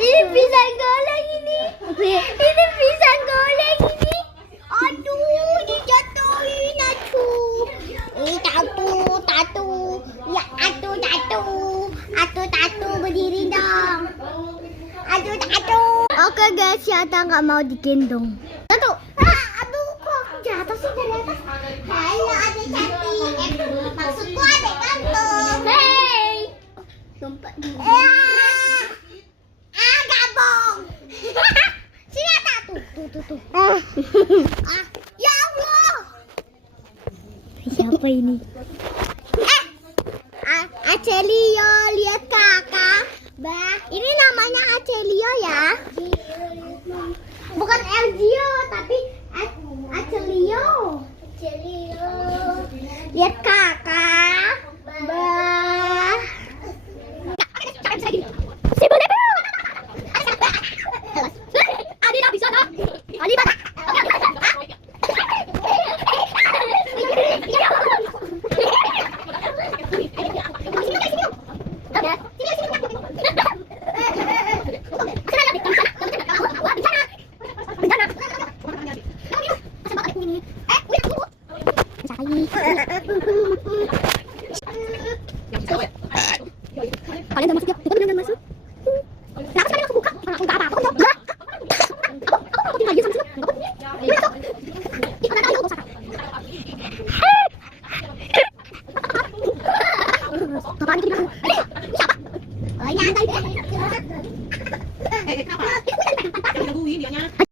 Ini pisang goreng ini. Ini pisang goreng ini. Aduh, dijatuhin aduh. Tatu. Ya, tatu berdiri dong. Tatu. Oke guys, Syata nggak mau digendong. Tatu. Aduh, kok jatuh sih dari atas? Halo, adik cantik. Maksudku adik ganteng. Hey. Sumpah. Gabung. Sini tuh. Ya Allah. Siapa ini? Acelio, lihat kakak. Bah, ini namanya Acelio ya. Bukan Elgio, tapi Acelio. Lihat kakak. Bah.